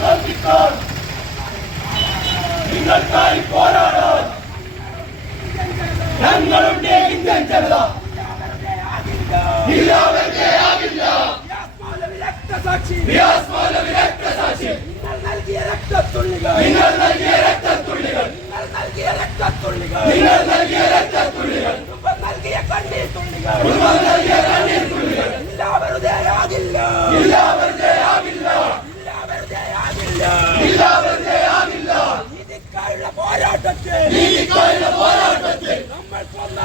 சந்தித்தோம் இதற்காய் போராடும் தங்களுடைய இந்த செல்லாம் குடும்பம் நல்கிய கண்ணீர் துள்ளிகள் குடும்பம் நல்கிய கண்ணீர் துள்ளிகள் இல்லாவருதே ராகில்லா இல்லாவருதே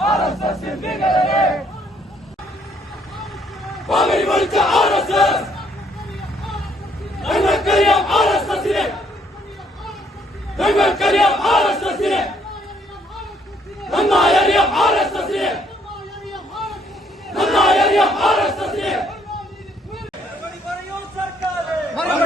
حارس سس ني گليلے پاري مولتا حارس سس دنيا کل يا حارس سس دنيا کل يا حارس سس دنيا کل يا حارس سس دنيا کل